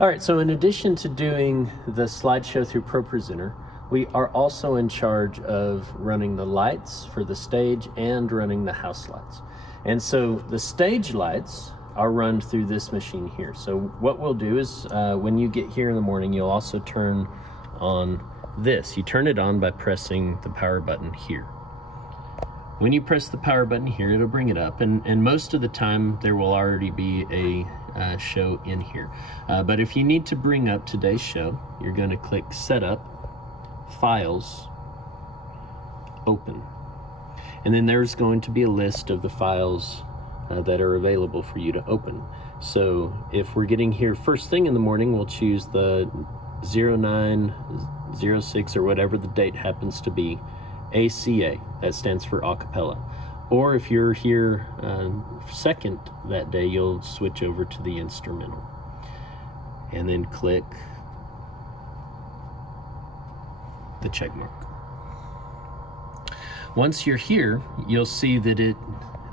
All right, so in addition to doing the slideshow through ProPresenter, we are also in charge of running the lights for the stage and running the house lights. And so the stage lights are run through this machine here. So what we'll do is when you get here in the morning, you'll also turn on this. You turn it on by pressing the power button here. When you press the power button here, it'll bring it up, and most of the time there will already be a show in here. But if you need to bring up today's show, you're going to click Setup, Files, Open. And then there's going to be a list of the files that are available for you to open. So if we're getting here first thing in the morning, we'll choose the 0906 or whatever the date happens to be, ACA, that stands for acapella. Or if you're here second that day, you'll switch over to the instrumental. And then click the check mark. Once you're here, you'll see that it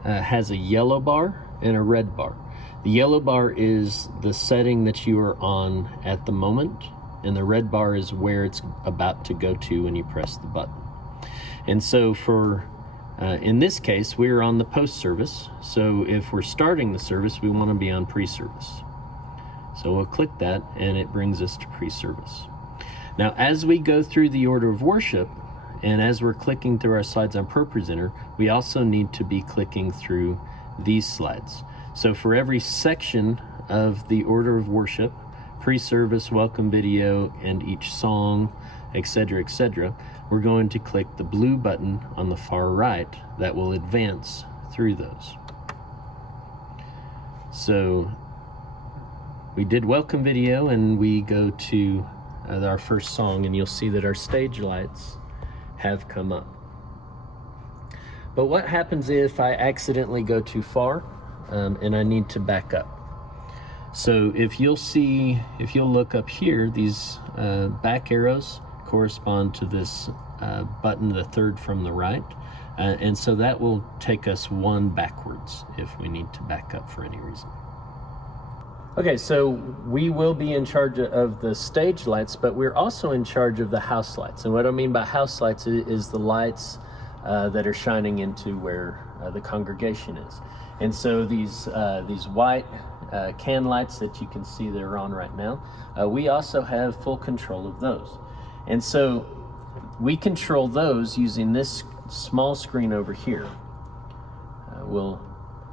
has a yellow bar and a red bar. The yellow bar is the setting that you are on at the moment, and the red bar is where it's about to go to when you press the button. And so for, in this case, we're on the post service. So if we're starting the service, we want to be on pre-service. So we'll click that and it brings us to pre-service. Now, as we go through the order of worship, and as we're clicking through our slides on ProPresenter, we also need to be clicking through these slides. So for every section of the order of worship, pre-service, welcome video, and each song, etc., we're going to click the blue button on the far right that will advance through those. So we did welcome video, and we go to our first song, and you'll see that our stage lights have come up. But what happens if I accidentally go too far and I need to back up? So if you'll look up here, these back arrows correspond to this button, the third from the right, and so that will take us one backwards if we need to back up for any reason. Okay, so we will be in charge of the stage lights, but we're also in charge of the house lights. And what I mean by house lights is the lights that are shining into where the congregation is. And so these white can lights that you can see that are on right now, we also have full control of those. And so we control those using this small screen over here.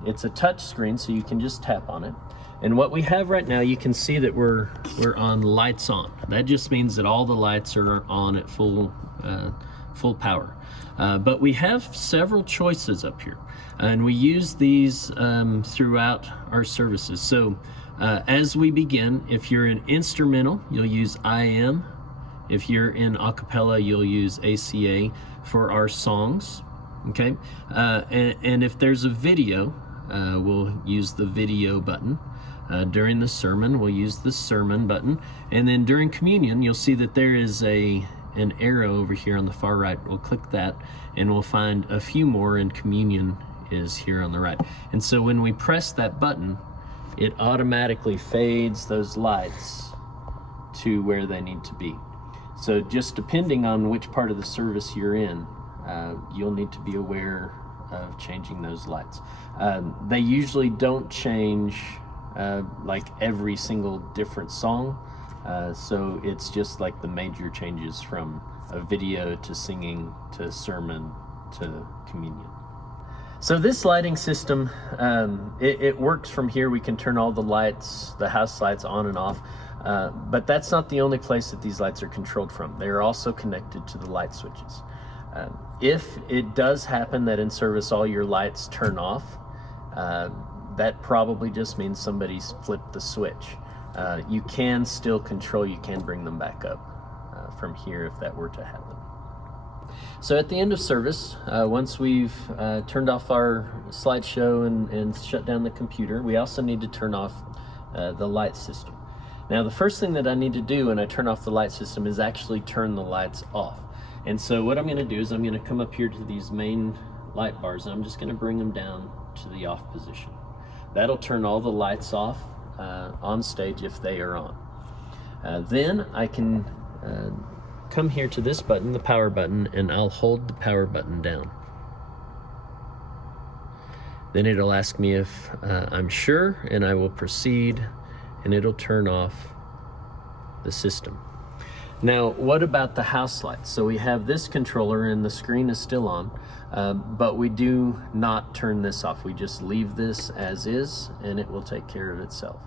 It's a touch screen, so you can just tap on it. And what we have right now, you can see that we're on lights on. That just means that all the lights are on at full power. But we have several choices up here, and we use these throughout our services. So as we begin, if you're in instrumental, you'll use IM. If you're in acapella, you'll use ACA for our songs, okay? And if there's a video, we'll use the video button. During the sermon, we'll use the sermon button. And then during communion, you'll see that there is an arrow over here on the far right. We'll click that, and we'll find a few more, and communion is here on the right. And so when we press that button, it automatically fades those lights to where they need to be. So just depending on which part of the service you're in, you'll need to be aware of changing those lights. They usually don't change like every single different song, so it's just like the major changes from a video to singing to sermon to communion. So this lighting system, it works from here. We can turn all the lights, the house lights, on and off, but that's not the only place that these lights are controlled from. They are also connected to the light switches. If it does happen that in service all your lights turn off, that probably just means somebody's flipped the switch. You can still control, you can bring them back up from here if that were to happen. So at the end of service, once we've turned off our slideshow and shut down the computer, we also need to turn off the light system. Now the first thing that I need to do when I turn off the light system is actually turn the lights off. And so what I'm going to do is I'm going to come up here to these main light bars, and I'm just going to bring them down to the off position. That'll turn all the lights off on stage if they are on. Then I can come here to this button, the power button, and I'll hold the power button down. Then it'll ask me if I'm sure, and I will proceed, and it'll turn off the system. Now, what about the house lights? So we have this controller and the screen is still on, but we do not turn this off. We just leave this as is, and it will take care of itself.